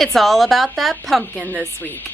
It's all about that pumpkin this week.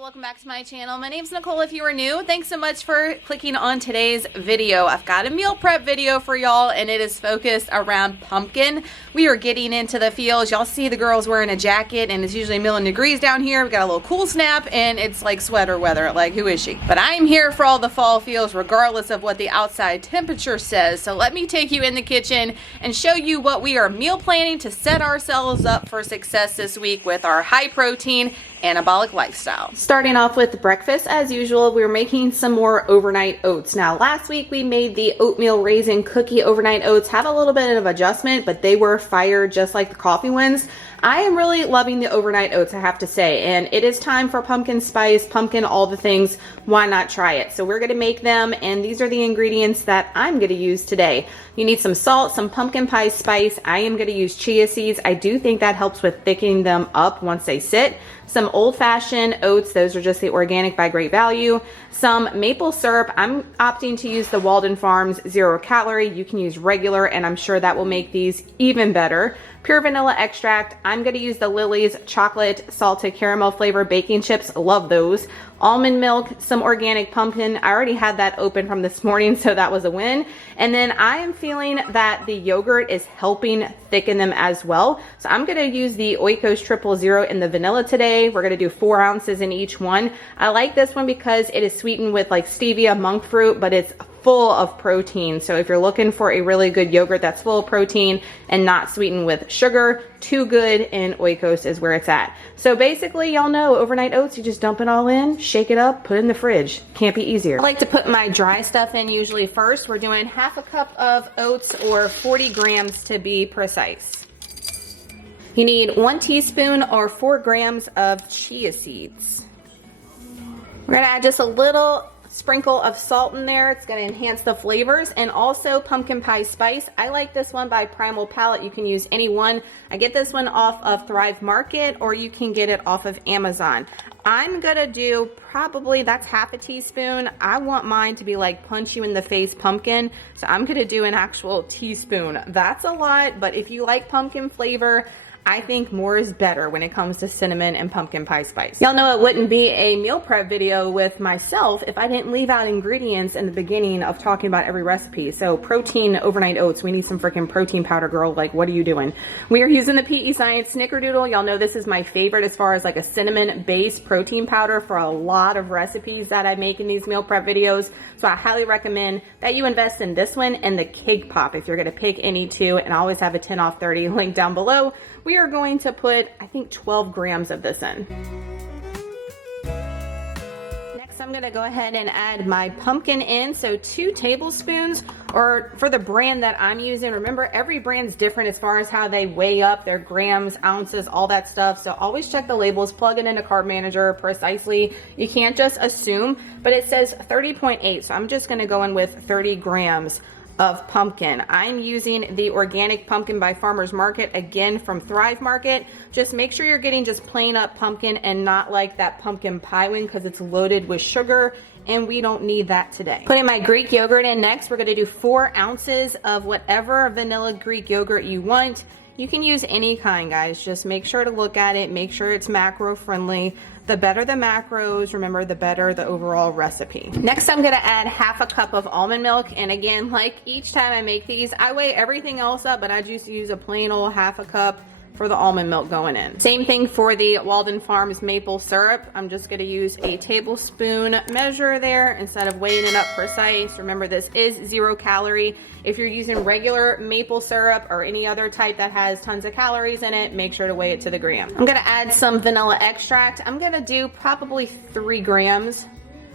Welcome back to my channel. My name's Nicole if you are new. Thanks so much for clicking on today's video. I've got a meal prep video for y'all and it is focused around pumpkin. We are getting into the fields. Y'all see the girls wearing a jacket and it's usually a million degrees down here. We've got a little cool snap and it's like sweater weather. Like, who is she? But I'm here for all the fall fields regardless of what the outside temperature says. So let me take you in the kitchen and show you what we are meal planning to set ourselves up for success this week with our high protein anabolic lifestyle. Starting off with breakfast, as usual, we're making some more overnight oats. Now, last week we made the oatmeal raisin cookie overnight oats. Have a little bit of adjustment, but they were fire just like the coffee ones. I am really loving the overnight oats, I have to say, and it is time for pumpkin spice, pumpkin, all the things. Why not try it? So we're going to make them, and these are the ingredients that I'm going to use today. You need some salt, some pumpkin pie spice. I am going to use chia seeds. I do think that helps with thickening them up once they sit. Some old-fashioned oats, those are just the organic by Great Value. Some maple syrup. I'm opting to use the Walden Farms 0 calorie. You can use regular, and I'm sure that will make these even better. Pure vanilla extract. I'm going to use the Lily's chocolate salted caramel flavor baking chips. Love those. Almond milk, some organic pumpkin. I already had that open from this morning, so that was a win. And then I am feeling that the yogurt is helping thicken them as well. So I'm going to use the Oikos Triple Zero in the vanilla today. We're going to do 4 ounces in each one. I like this one because it is sweetened with like stevia, monk fruit, but it's full of protein. So if you're looking for a really good yogurt that's full of protein and not sweetened with sugar, Too Good and Oikos is where it's at. So basically, y'all know overnight oats, you just dump it all in, shake it up, put it in the fridge. Can't be easier. I like to put my dry stuff in usually first. We're doing half a cup of oats, or 40 grams to be precise. You need 1 teaspoon or 4 grams of chia seeds. We're gonna add just a little sprinkle of salt in there. It's going to enhance the flavors, and also pumpkin pie spice. I like this one by Primal Palette. You can use any one. I get this one off of Thrive Market, or you can get it off of Amazon. I'm gonna do probably, that's half a teaspoon. I want mine to be like punch you in the face pumpkin, so I'm gonna do an actual teaspoon. That's a lot, but if you like pumpkin flavor, I think more is better when it comes to cinnamon and pumpkin pie spice. Y'all know it wouldn't be a meal prep video with myself if I didn't leave out ingredients in the beginning of talking about every recipe. So protein overnight oats, we need some freaking protein powder, girl. Like, what are you doing? We are using the PEScience Snickerdoodle. Y'all know this is my favorite as far as like a cinnamon based protein powder for a lot of recipes that I make in these meal prep videos. So I highly recommend that you invest in this one and the Cake Pop if you're gonna pick any two, and I always have a 10 off 30 link down below. We are going to put, I think, 12 grams of this in. Next, I'm gonna go ahead and add my pumpkin in. So 2 tablespoons, or for the brand that I'm using, remember every brand's different as far as how they weigh up their grams, ounces, all that stuff. So always check the labels, plug it into Carb Manager precisely. You can't just assume, but it says 30.8. So I'm just gonna go in with 30 grams of pumpkin. I'm using the organic pumpkin by Farmers Market, again from Thrive Market. Just make sure you're getting just plain up pumpkin and not like that pumpkin pie one, because it's loaded with sugar and we don't need that today. Putting my Greek yogurt in next. We're gonna do 4 ounces of whatever vanilla Greek yogurt you want. You can use any kind, guys. Just make sure to look at it, make sure it's macro friendly. The better the macros, remember, the better the overall recipe. Next, I'm gonna add half a cup of almond milk. And again, like each time I make these, I weigh everything else up, but I just use a plain old half a cup for the almond milk going in. Same thing for the Walden Farms maple syrup. I'm just gonna use a tablespoon measure there instead of weighing it up precise. Remember, this is 0 calorie. If you're using regular maple syrup or any other type that has tons of calories in it, make sure to weigh it to the gram. I'm gonna add some vanilla extract. I'm gonna do probably 3 grams.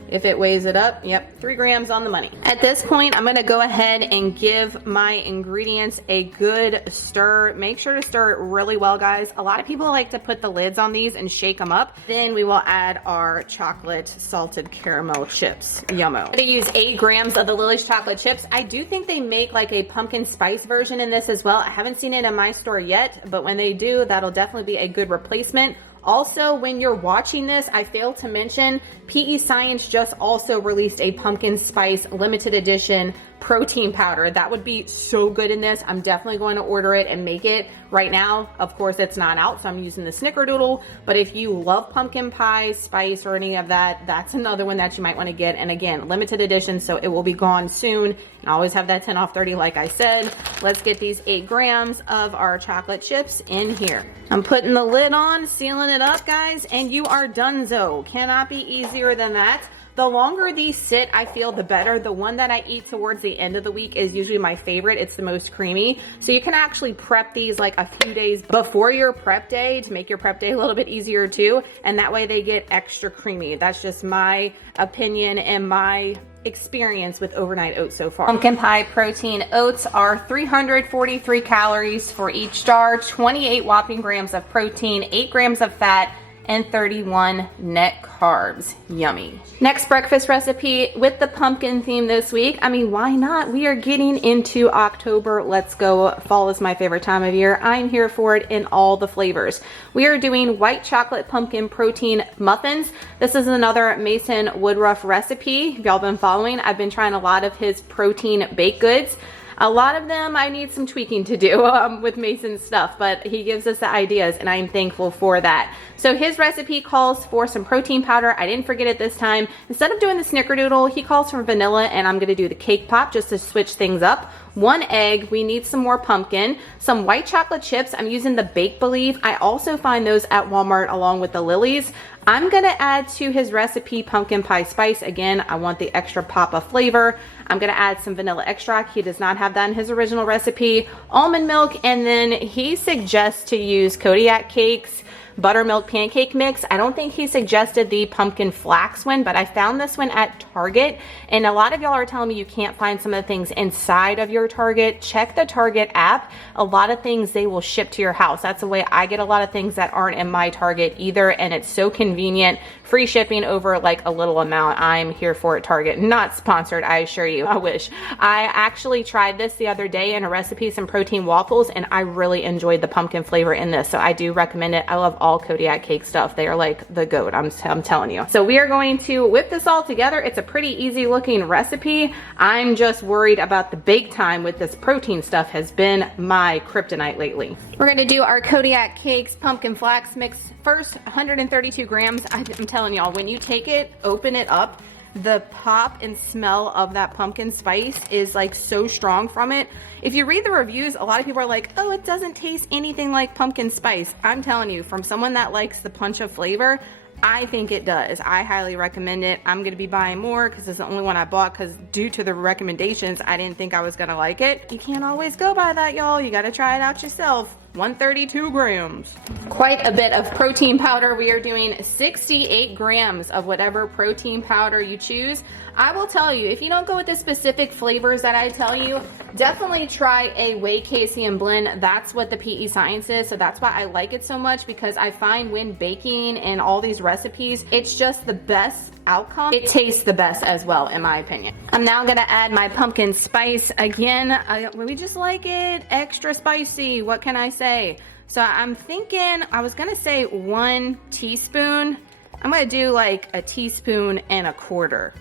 If it weighs it up, yep, 3 grams on the money. At this point, I'm gonna go ahead and give my ingredients a good stir. Make sure to stir it really well, guys. A lot of people like to put the lids on these and shake them up. Then we will add our chocolate salted caramel chips. Yummo. I'm gonna use 8 grams of the Lily's chocolate chips. I do think they make like a pumpkin spice version in this as well. I haven't seen it in my store yet, but when they do, that'll definitely be a good replacement. Also, when you're watching this, I failed to mention PEScience just also released a pumpkin spice limited edition protein powder. That would be so good in this. I'm definitely going to order it and make it right now. Of course, it's not out, so I'm using the Snickerdoodle, but if you love pumpkin pie, spice, or any of that, that's another one that you might want to get. And again, limited edition, so it will be gone soon. And I always have that 10 off 30 like I said. Let's get these 8 grams of our chocolate chips in here. I'm putting the lid on, sealing it up, guys, and you are donezo. Cannot be easier than that. The longer these sit, I feel the better. The one that I eat towards the end of the week is usually my favorite. It's the most creamy. So you can actually prep these like a few days before your prep day to make your prep day a little bit easier too. And that way they get extra creamy. That's just my opinion and my experience with overnight oats so far. Pumpkin pie protein oats are 343 calories for each jar, 28 whopping grams of protein, 8 grams of fat, and 31 net carbs. Yummy. Next breakfast recipe with the pumpkin theme this week. I mean, why not? We are getting into October. Let's go. Fall is my favorite time of year. I'm here for it in all the flavors. We are doing white chocolate pumpkin protein muffins. This is another Mason Woodruff recipe. If y'all been following, I've been trying a lot of his protein baked goods. A lot of them I need some tweaking to do with Mason's stuff, but he gives us the ideas and I'm thankful for that. So his recipe calls for some protein powder. I didn't forget it this time. Instead of doing the Snickerdoodle, he calls for vanilla, and I'm gonna do the cake pop just to switch things up. 1 egg, we need some more pumpkin, some white chocolate chips. I'm using the Bake Believe. I also find those at Walmart along with the Lilies. I'm gonna add to his recipe pumpkin pie spice. Again, I want the extra pop of flavor. I'm gonna add some vanilla extract. He does not have that in his original recipe. Almond milk, and then he suggests to use Kodiak cakes, buttermilk pancake mix. I don't think he suggested the pumpkin flax one, but I found this one at Target, and a lot of y'all are telling me you can't find some of the things inside of your Target. Check the Target app. A lot of things they will ship to your house. That's the way I get a lot of things that aren't in my Target either, and it's so convenient. Free shipping over like a little amount. I'm here for it, Target. Not sponsored, I assure you. I wish. I actually tried this the other day in a recipe, some protein waffles, and I really enjoyed the pumpkin flavor in this, so I do recommend it. I love all Kodiak cake stuff. They are like the goat, I'm telling you. So we are going to whip this all together. It's a pretty easy looking recipe. I'm just worried about the bake time with this protein stuff has been my kryptonite lately. We're gonna do our Kodiak cakes pumpkin flax mix first. 132 grams. I'm telling y'all, when you take it, open it up, the pop and smell of that pumpkin spice is like so strong from it. If you read the reviews, a lot of people are like, oh, it doesn't taste anything like pumpkin spice. I'm telling you, from someone that likes the punch of flavor, I think it does. I highly recommend it. I'm gonna be buying more because it's the only one I bought, because due to the recommendations, I didn't think I was gonna like it. You can't always go by that, y'all. You gotta try it out yourself. 132 grams. Quite a bit of protein powder. We are doing 68 grams of whatever protein powder you choose. I will tell you, if you don't go with the specific flavors that I tell you, definitely try a whey casein blend. That's what the PEScience is. So that's why I like it so much, because I find when baking and all these recipes, it's just the best outcome. It tastes the best as well, in my opinion. I'm now gonna add my pumpkin spice again. We just like it extra spicy. What can I say? So I'm thinking, I was gonna say 1 teaspoon. I'm gonna do like a teaspoon and a quarter.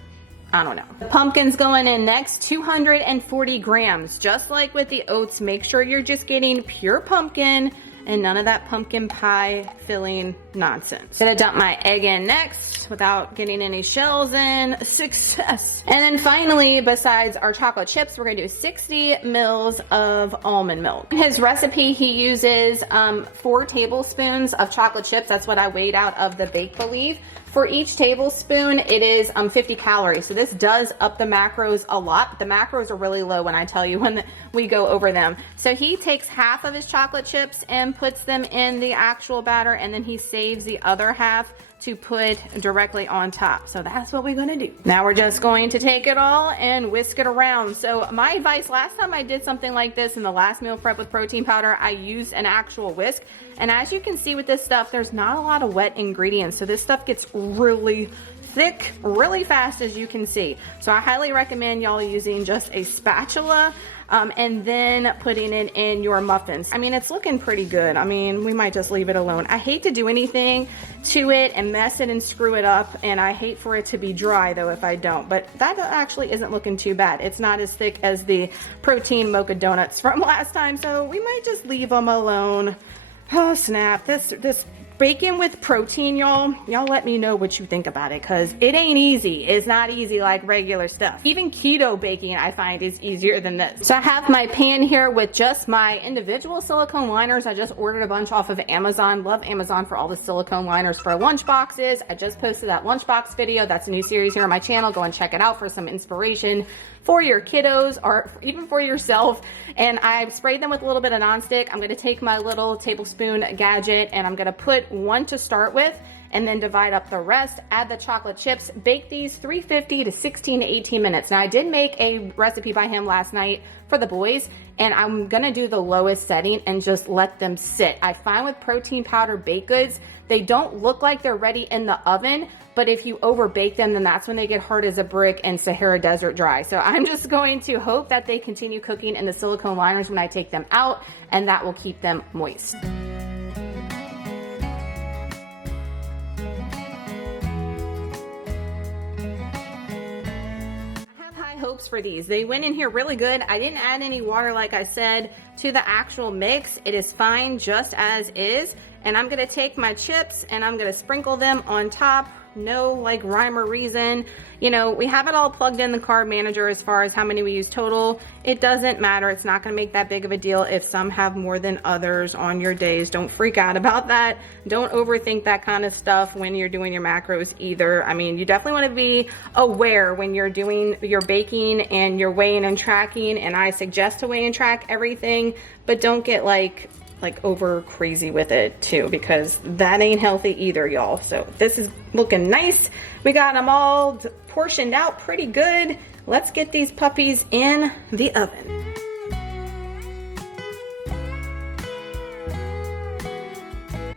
I don't know. The pumpkin's going in next, 240 grams. Just like with the oats, make sure you're just getting pure pumpkin and none of that pumpkin pie filling nonsense. Gonna dump my egg in next without getting any shells in. Success. And then finally, besides our chocolate chips, we're gonna do 60 mils of almond milk. In his recipe, he uses 4 tablespoons of chocolate chips. That's what I weighed out of the Bake Believe. For each tablespoon, it is 50 calories. So this does up the macros a lot. The macros are really low when I tell you when we go over them. So he takes half of his chocolate chips and puts them in the actual batter, and then he saves the other half to put directly on top. So that's what we're gonna do. Now we're just going to take it all and whisk it around. So my advice, last time I did something like this in the last meal prep with protein powder, I used an actual whisk. And as you can see with this stuff, there's not a lot of wet ingredients. So this stuff gets really thick really fast, as you can see. So I highly recommend y'all using just a spatula and then putting it in your muffins. I mean, it's looking pretty good. I mean, we might just leave it alone. I hate to do anything to it and mess it and screw it up, and I hate for it to be dry though if I don't, but that actually isn't looking too bad. It's not as thick as the protein mocha donuts from last time, so we might just leave them alone. Oh snap, this bacon with protein, y'all let me know what you think about it, because it ain't easy. It's not easy like regular stuff. Even keto baking I find is easier than this. So I have my pan here with just my individual silicone liners. I just ordered a bunch off of Amazon. Love Amazon for all the silicone liners for lunch boxes. I just posted that lunchbox video. That's a new series here on my channel. Go and check it out for some inspiration for your kiddos or even for yourself. And I've sprayed them with a little bit of nonstick. I'm gonna take my little tablespoon gadget and I'm gonna put one to start with and then divide up the rest, add the chocolate chips, bake these 350 to 16 to 18 minutes. Now I did make a recipe by him last night for the boys, and I'm gonna do the lowest setting and just let them sit. I find with protein powder baked goods, they don't look like they're ready in the oven, but if you over bake them, then that's when they get hard as a brick and Sahara Desert dry. So I'm just going to hope that they continue cooking in the silicone liners when I take them out, and that will keep them moist. Hopes for these. They went in here really good. I didn't add any water, like I said, to the actual mix. It is fine just as is. And I'm gonna take my chips and I'm gonna sprinkle them on top. No like rhyme or reason. You know, we have it all plugged in the carb manager as far as how many we use total. It doesn't matter. It's not gonna make that big of a deal if some have more than others on your days. Don't freak out about that. Don't overthink that kind of stuff when you're doing your macros either. I mean, you definitely wanna be aware when you're doing your baking and you're weighing and tracking, and I suggest to weigh and track everything, but don't get like over crazy with it too, because that ain't healthy either, y'all. So this is looking nice. We got them all portioned out pretty good. Let's get these puppies in the oven.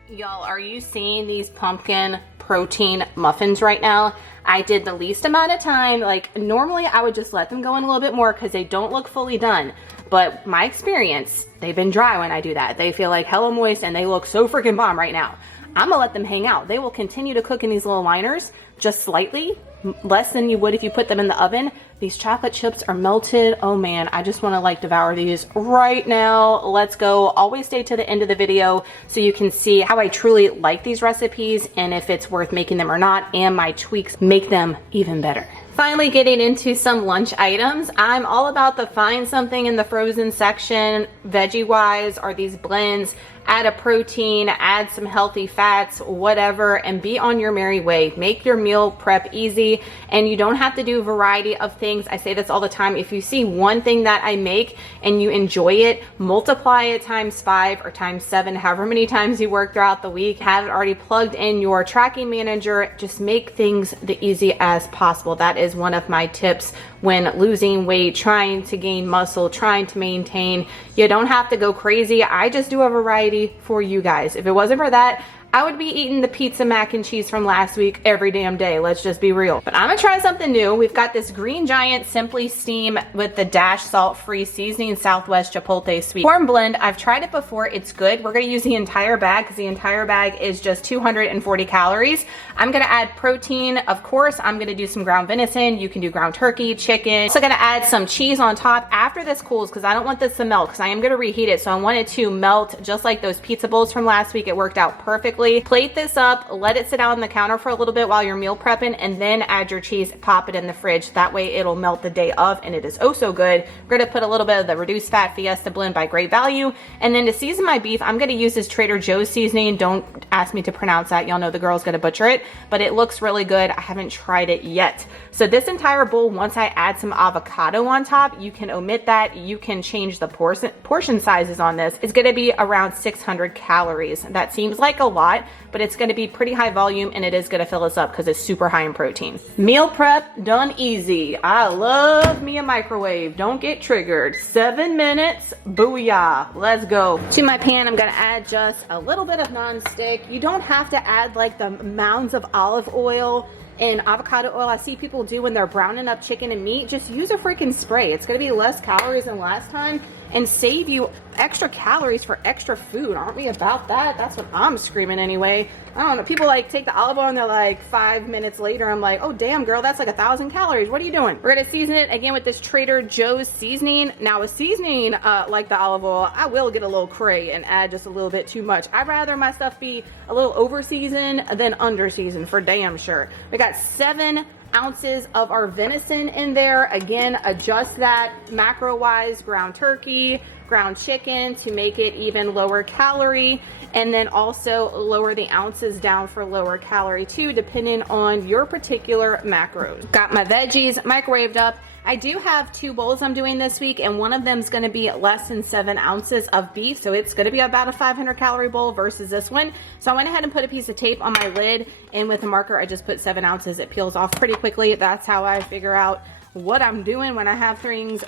Y'all, are you seeing these pumpkin protein muffins right now? I did the least amount of time. Like normally I would just let them go in a little bit more because they don't look fully done. But my experience, they've been dry when I do that. They feel like hella moist and they look so freaking bomb right now. I'm gonna let them hang out. They will continue to cook in these little liners, just slightly, less than you would if you put them in the oven. These chocolate chips are melted. Oh man, I just wanna like devour these right now. Let's go. Always stay to the end of the video so you can see how I truly like these recipes and if it's worth making them or not, and my tweaks make them even better. Finally getting into some lunch items. I'm all about the find something in the frozen section, veggie wise, or these blends. Add a protein, add some healthy fats, whatever, and be on your merry way. Make your meal prep easy, and you don't have to do a variety of things. I say this all the time. If you see one thing that I make and you enjoy it, multiply it times 5 or times 7, however many times you work throughout the week. Have it already plugged in your tracking manager. Just make things the easy as possible. That is one of my tips when losing weight, trying to gain muscle, trying to maintain. You don't have to go crazy. I just do a variety for you guys. If it wasn't for that, I would be eating the pizza mac and cheese from last week every damn day. Let's just be real. But I'm gonna try something new. We've got this Green Giant Simply Steam with the Dash salt-free seasoning Southwest Chipotle sweet corn blend. I've tried it before. It's good. We're gonna use the entire bag because the entire bag is just 240 calories. I'm gonna add protein. Of course, I'm gonna do some ground venison. You can do ground turkey, chicken. So I'm gonna add some cheese on top after this cools because I don't want this to melt because I am gonna reheat it. So I want it to melt just like those pizza bowls from last week. It worked out perfectly. Plate this up, let it sit out on the counter for a little bit while you're meal prepping, and then add your cheese, pop it in the fridge. That way it'll melt the day of, and it is oh so good. We're gonna put a little bit of the reduced fat Fiesta blend by Great Value, and then to season my beef, I'm gonna use this Trader Joe's seasoning. Don't ask me to pronounce that. Y'all know the girl's gonna butcher it, but it looks really good. I haven't tried it yet. So this entire bowl, once I add some avocado on top, you can omit that. You can change the portion sizes on this. It's gonna be around 600 calories. That seems like a lot, but it's going to be pretty high volume, and it is going to fill us up because it's super high in protein. Meal prep done easy. I love me a microwave. Don't get triggered. 7 minutes, booyah. Let's go. To my pan, I'm going to add just a little bit of nonstick. You don't have to add like the mounds of olive oil. And avocado oil, I see people do when they're browning up chicken and meat, just use a freaking spray. It's gonna be less calories than last time and save you extra calories for extra food. Aren't we about that? That's what I'm screaming anyway. I don't know, people like take the olive oil and they're like 5 minutes later, I'm like, oh damn girl, that's like 1,000 calories. What are you doing? We're gonna season it again with this Trader Joe's seasoning. Now with seasoning like the olive oil, I will get a little cray and add just a little bit too much. I'd rather my stuff be a little over seasoned than under seasoned for damn sure. We got 7 ounces of our venison in there. Again, adjust that macro wise, ground turkey, ground chicken to make it even lower calorie, and then also lower the ounces down for lower calorie too, depending on your particular macros. Got my veggies microwaved up. I do have 2 bowls I'm doing this week, and one of them is going to be less than 7 ounces of beef, so it's going to be about a 500 calorie bowl versus this one. So I went ahead and put a piece of tape on my lid, and with a marker I just put 7 ounces. It peels off pretty quickly. That's how I figure out what I'm doing when I have things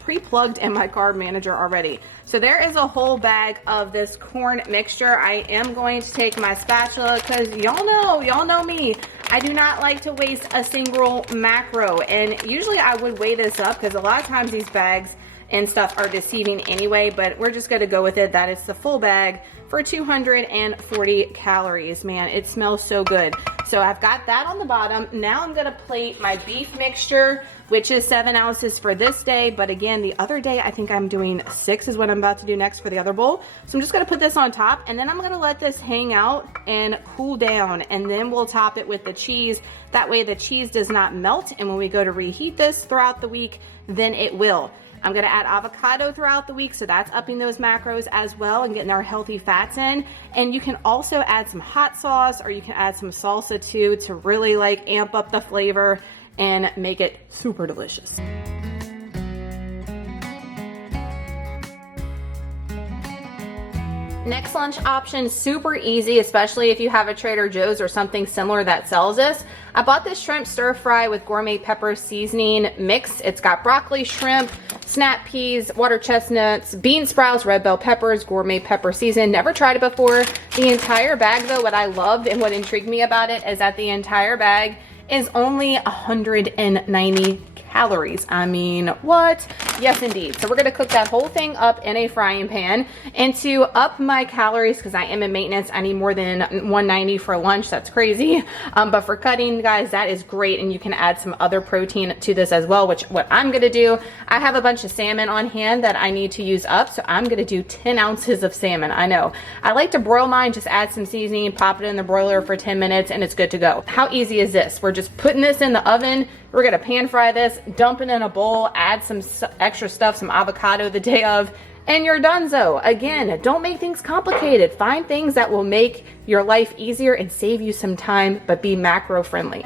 pre-plugged in my carb manager already. So there is a whole bag of this corn mixture. I am going to take my spatula because y'all know me. I do not like to waste a single macro, and usually I would weigh this up because a lot of times these bags and stuff are deceiving anyway, but we're just going to go with it that it's the full bag for 240 calories. Man, it smells so good. So I've got that on the bottom. Now I'm going to plate my beef mixture, which is 7 ounces for this day. But again, the other day, I think I'm doing 6 is what I'm about to do next for the other bowl. So I'm just going to put this on top, and then I'm going to let this hang out and cool down, and then we'll top it with the cheese. That way the cheese does not melt, and when we go to reheat this throughout the week, then it will. I'm gonna add avocado throughout the week, so that's upping those macros as well and getting our healthy fats in. And you can also add some hot sauce, or you can add some salsa too to really like amp up the flavor and make it super delicious. Next lunch option, super easy, especially if you have a Trader Joe's or something similar that sells this. I bought this shrimp stir fry with gourmet pepper seasoning mix. It's got broccoli, shrimp, snap peas, water chestnuts, bean sprouts, red bell peppers, gourmet pepper season. Never tried it before. The entire bag though, what I loved and what intrigued me about it is that the entire bag is only 190 calories. I mean, what? Yes, indeed. So we're gonna cook that whole thing up in a frying pan. And to up my calories, because I am in maintenance, I need more than 190 for lunch. That's crazy. But for cutting, guys, that is great. And you can add some other protein to this as well, which what I'm gonna do, I have a bunch of salmon on hand that I need to use up. So I'm gonna do 10 ounces of salmon. I know. I like to broil mine, just add some seasoning, pop it in the broiler for 10 minutes, and it's good to go. How easy is this? We're just putting this in the oven. We're gonna pan fry this, dump it in a bowl, add some extra stuff, some avocado the day of, and you're donezo. Again, don't make things complicated. Find things that will make your life easier and save you some time, but be macro friendly.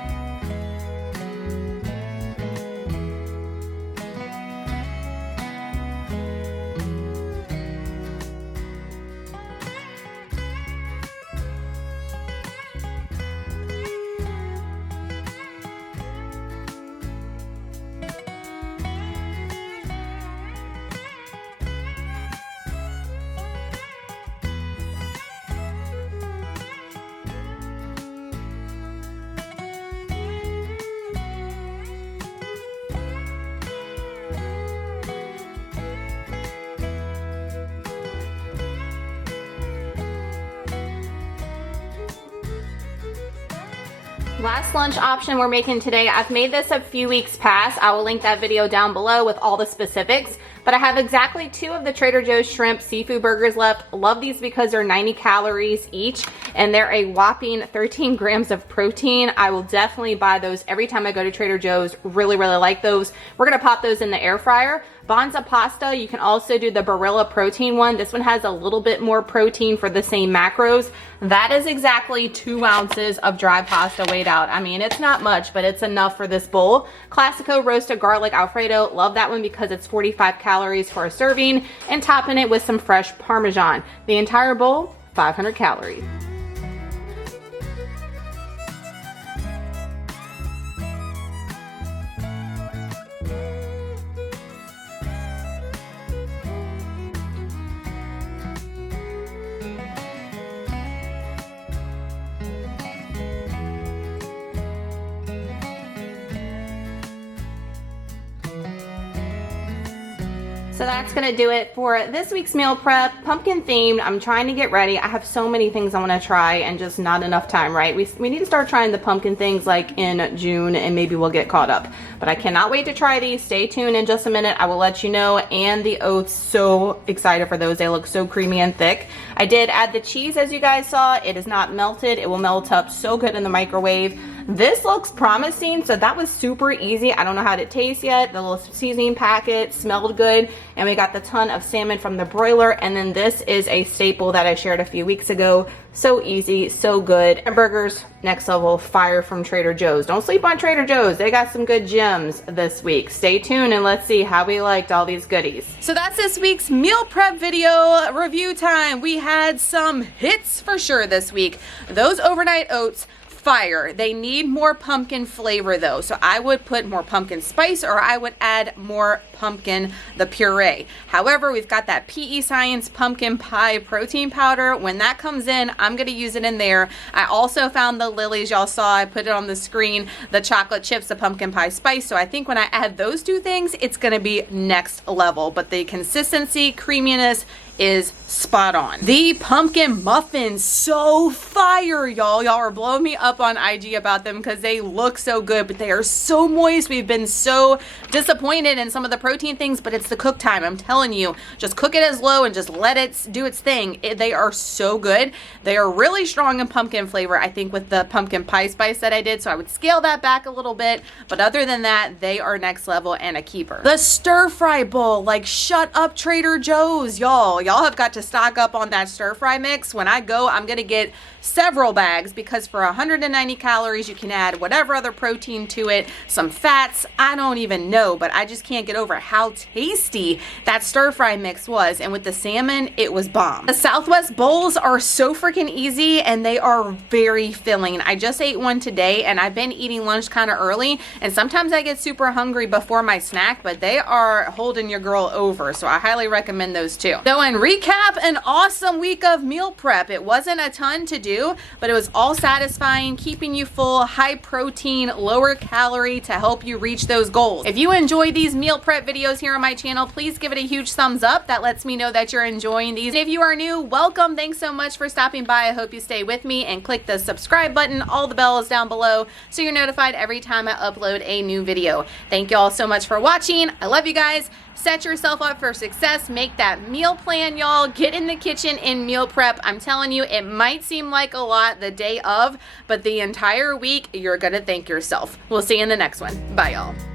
Last lunch option we're making today, I've made this a few weeks past. I will link that video down below with all the specifics. But I have exactly 2 of the Trader Joe's shrimp seafood burgers left. Love these because they're 90 calories each, and they're a whopping 13 grams of protein. I will definitely buy those every time I go to Trader Joe's. Really, really like those. We're gonna pop those in the air fryer. Bonza pasta, you can also do the Barilla protein one. This one has a little bit more protein for the same macros. That is exactly 2 ounces of dry pasta weighed out. I mean, it's not much, but it's enough for this bowl. Classico roasted garlic Alfredo. Love that one because it's 45 calories for a serving, and topping it with some fresh Parmesan. The entire bowl, 500 calories. So that's gonna do it for this week's meal prep, pumpkin themed. I'm trying to get ready. I have so many things I wanna try and just not enough time, right? We need to start trying the pumpkin things like in June and maybe we'll get caught up. But I cannot wait to try these. Stay tuned in just a minute. I will let you know. And the oats, so excited for those. They look so creamy and thick. I did add the cheese as you guys saw. It is not melted. It will melt up so good in the microwave. This looks promising, so that was super easy. I don't know how it tastes yet. The little seasoning packet smelled good, and we got the ton of salmon from the broiler. And then this is a staple that I shared a few weeks ago. So easy, so good. And burgers, next level, fire from Trader Joe's. Don't sleep on Trader Joe's. They got some good gems this week. Stay tuned and let's see how we liked all these goodies. So that's this week's meal prep video review time. We had some hits for sure this week. Those overnight oats, fire. They need more pumpkin flavor though, so I would put more pumpkin spice or I would add more pumpkin, the puree. However, we've got that PEScience pumpkin pie protein powder. When that comes in, I'm gonna use it in there. I also found the lilies, y'all saw, I put it on the screen, the chocolate chips, the pumpkin pie spice. So I think when I add those two things, it's gonna be next level. But the consistency, creaminess is spot on. The pumpkin muffins, so fire, y'all. Y'all are blowing me up on IG about them because they look so good, but they are so moist. We've been so disappointed in some of the protein things, but it's the cook time. I'm telling you, just cook it as low and just let it do its thing. They are so good. They are really strong in pumpkin flavor, I think, with the pumpkin pie spice that I did, so I would scale that back a little bit, but other than that, they are next level and a keeper. The stir fry bowl, like shut up Trader Joe's, y'all. Y'all have got to stock up on that stir fry mix. When I go, I'm gonna get several bags because for 190 calories, you can add whatever other protein to it, some fats, I don't even know, but I just can't get over how tasty that stir fry mix was. And with the salmon, it was bomb. The Southwest bowls are so freaking easy and they are very filling. I just ate one today and I've been eating lunch kind of early and sometimes I get super hungry before my snack, but they are holding your girl over. So I highly recommend those too. So in recap, an awesome week of meal prep. It wasn't a ton to do, but it was all satisfying, keeping you full, high protein, lower calorie to help you reach those goals. If you enjoy these meal prep videos here on my channel, please give it a huge thumbs up. That lets me know that you're enjoying these. And if you are new, welcome. Thanks so much for stopping by. I hope you stay with me and click the subscribe button. All the bells down below so you're notified every time I upload a new video. Thank you all so much for watching. I love you guys. Set yourself up for success. Make that meal plan, y'all. Get in the kitchen in meal prep. I'm telling you, it might seem like a lot the day of, but the entire week, you're gonna thank yourself. We'll see you in the next one. Bye, y'all.